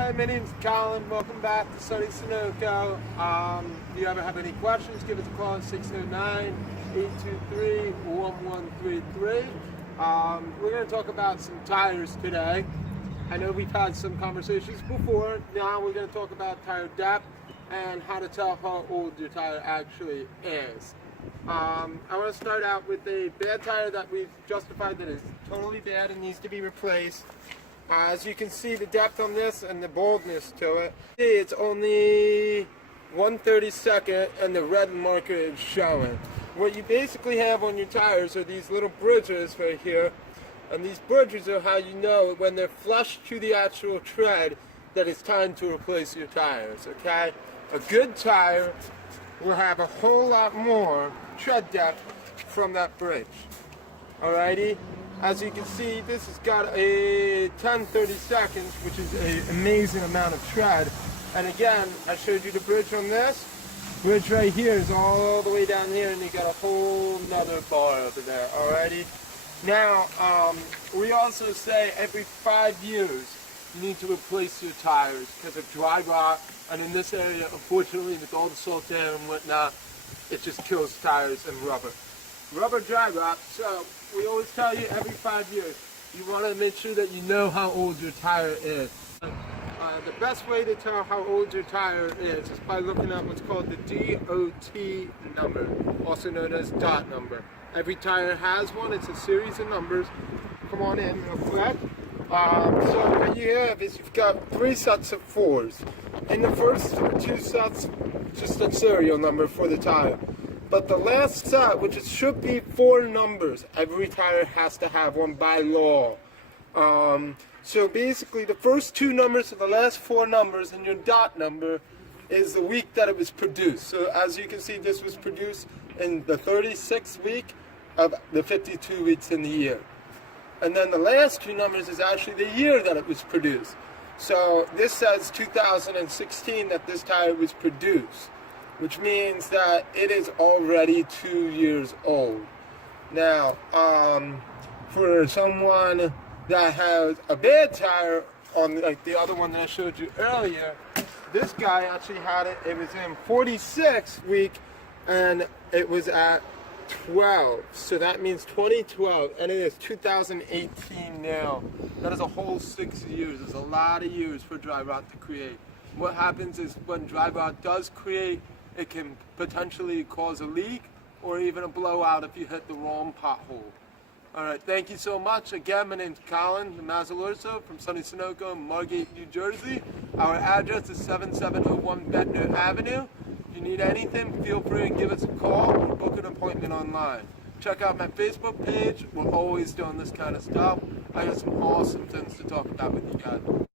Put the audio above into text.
Hi, my name's Colin. Welcome back to Sunny Sunoco. If you ever have any questions, give us a call at 609-823-1133. We're going to talk about some tires today. I know we've had some conversations before. Now we're going to talk about tire depth and how to tell how old your tire actually is. I want to start out with a bad tire that we've justified that is totally bad and needs to be replaced. As you can see, the depth on this and the boldness to it, it's only 1/32 and the red marker is showing. What you basically have on your tires are these little bridges right here, and these bridges are how you know when they're flush to the actual tread that it's time to replace your tires, okay? A good tire will have a whole lot more tread depth from that bridge, alrighty? As you can see, this has got a 10/32, which is an amazing amount of tread. And again, I showed you the bridge on this. Bridge right here is all the way down here, and you got a whole nother bar over there, alrighty? Now, we also say every 5 years, you need to replace your tires because of dry rot. And in this area, unfortunately, with all the salt air and whatnot, it just kills tires and rubber. Rubber dry rot, so we always tell you every 5 years, you want to make sure that you know how old your tire is. The best way to tell how old your tire is by looking at what's called the DOT number, also known as dot number. Every tire has one. It's a series of numbers. Come on in real quick. So what you have is you've got 3 sets of 4s. In the first 2 sets, just a serial number for the tire. But the last set, which should be 4 numbers, every tire has to have one by law. So basically the first 2 numbers of the last 4 numbers and your dot number is the week that it was produced. So as you can see, this was produced in the 36th week of the 52 weeks in the year. And then the last 2 numbers is actually the year that it was produced. So this says 2016 that this tire was produced, which means that it is already 2 years old. Now, for someone that has a bad tire, on like the other one that I showed you earlier, this guy actually had it, it was in 46th week, and it was at 12. So that means 2012, and it is 2018 now. That is a whole 6 years. It's a lot of years for dry rot to create. What happens is when dry rot does create, it can potentially cause a leak or even a blowout if you hit the wrong pothole. Alright, thank you so much. Again, my name's Colin, the Mazzalorso from Sunny Sunoco in Margate, New Jersey. Our address is 7701 Bednar Avenue. If you need anything, feel free to give us a call or book an appointment online. Check out my Facebook page. We're always doing this kind of stuff. I got some awesome things to talk about with you guys.